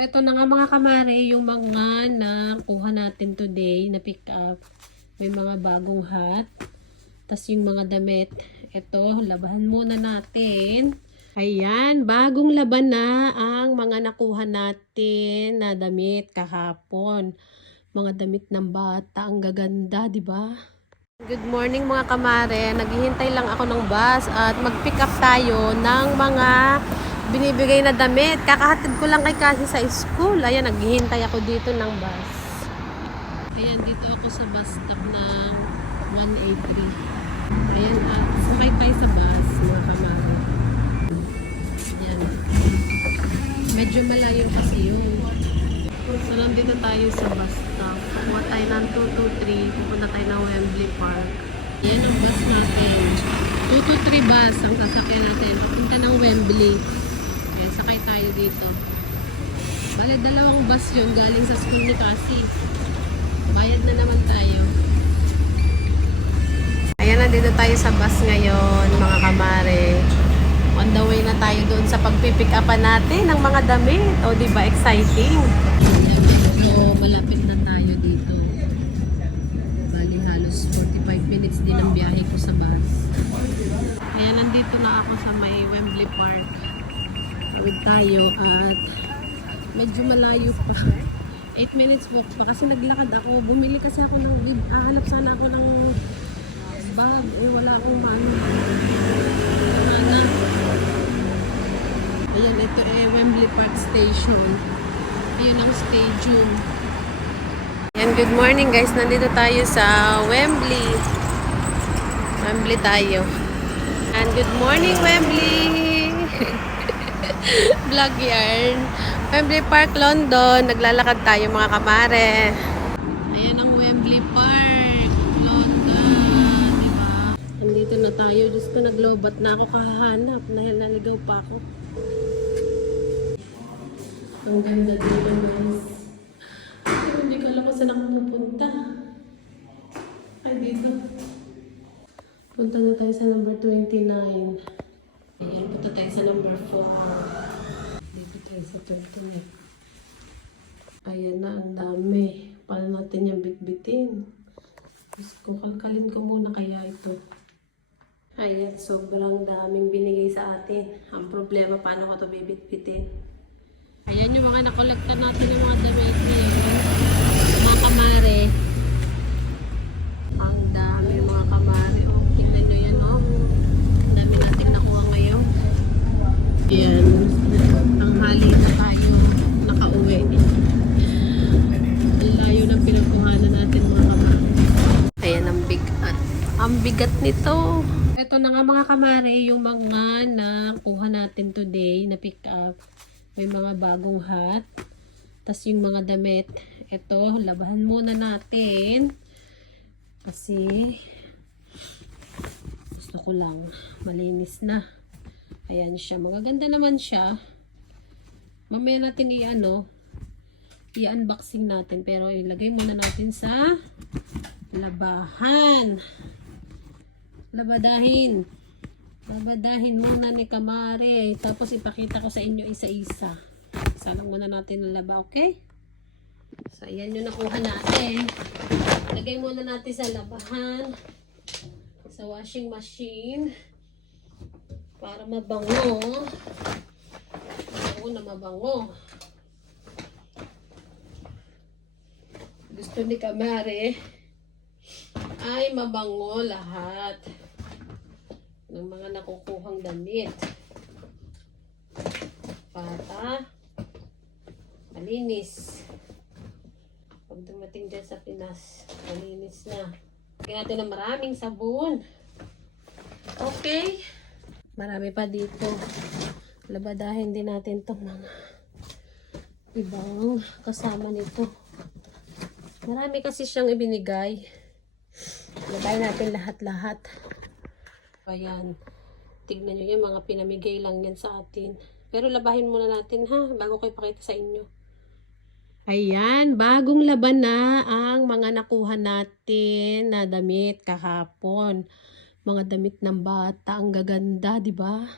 Ito na nga mga kamare, yung mga nakuha natin today na pick up. May mga bagong hat. Tapos yung mga damit. Ito, labahan muna natin. Ayan, bagong laban na ang mga nakuha natin na damit kahapon. Mga damit ng bata, ang gaganda, di ba? Good morning mga kamare. Naghihintay lang ako ng bus at mag-pick up tayo ng mga binibigay na damit. Kakahatid ko lang kay Cassie sa school. Ayan, naghihintay ako dito ng bus. Ayan, dito ako sa bus stop ng 183. Ayan, sakay tayo sa bus mga kamare. Ayan. Medyo malayo kasi yun. So, nandito tayo sa bus stop. Kuha tayo ng 223. Pupunta tayo ng Wembley Park. Ayan ang bus natin. 223 bus ang sasakyan natin. Papunta ng Wembley. Ayan, sakay tayo dito. Bale, dalawang bus yun galing sa school ni Cassie. Bayad na naman tayo. Ayan, nandito tayo sa bus ngayon, mga kamare. On the way na tayo doon sa pagpipick upan natin ng mga damit. O, diba, exciting? So, malapit na tayo dito. Bali, halos 45 minutes din ang biyahe ko sa bus. Ayan, nandito na ako sa may Wembley Park. Tawid tayo at medyo malayo pa. 8 minutes walk pa kasi naglakad ako. Bumili kasi ako ng hanap sana ako ng bag. Wala akong hanap. Ayan, ito Wembley Park Station. Ayan ang stadium. Ayan, good morning guys. Nandito tayo sa Wembley. Wembley tayo. And good morning Wembley! Vlog yarn. Wembley Park, London. Naglalakad tayo mga kamare. Ayan ang Wembley Park, London. Diba? Nandito na tayo. Diyos ko, naglobat na ako kahanap dahil naligaw pa ako. Ang ganda dito guys. Pero hindi ko alam kung saan ako pupunta. Ay, dito. Punta na tayo sa number 29. Ayan, punta tayo sa number 4. Dito tayo sa 29. Ayan na, ang dami. Paano natin yung bitbitin? Diyos ko, kalkalin ko muna kaya ito. Ayan, sobrang daming binigay sa atin. Ang problema, paano ko ito bibitbitin? Ayan yung mga nakolekta natin ng mga damit ngayon. Mga kamare. Ang dami mga kamare. Oh, tingnan nyo yan, oh. Ang dami natin nakuha ngayon. Ayan. Ang hali na tayo nakauwi. Ang layo ng pinagkuhanan natin mga kamare. Ayan ang bigat. Ang bigat nito. Ito na nga mga kamare, yung mga nakuha natin today na pick up. May mga bagong hat. Tapos yung mga damit. Ito, labahan muna natin. Kasi gusto ko lang malinis na. Ayan siya. Magaganda naman siya. Mamaya natin i-unboxing natin. Pero ilagay muna natin sa labahan. Labadahin. Labadahin muna ni kamare. Tapos ipakita ko sa inyo isa-isa. Isa lang muna natin ang laba, okay? So, ayan yung nakuha natin. Lagay muna natin sa labahan. Sa washing machine. Para mabango. Mabango na mabango. Gusto ni kamare ay mabango lahat ng mga nakukuhang damit para malinis. Pag dumating dyan sa Pinas, malinis na. Kaya natin na maraming sabon. Okay. Marami pa dito. Labadahin din natin itong mga ibang kasama nito. Marami kasi siyang ibinigay. Lagay natin lahat-lahat. Ayan. Tignan nyo yan, mga pinamigay lang yan sa atin. Pero labahin muna natin ha, bago ko ipakita sa inyo. Ayan, bagong laban na ang mga nakuha natin na damit kahapon. Mga damit ng bata, ang gaganda, di ba?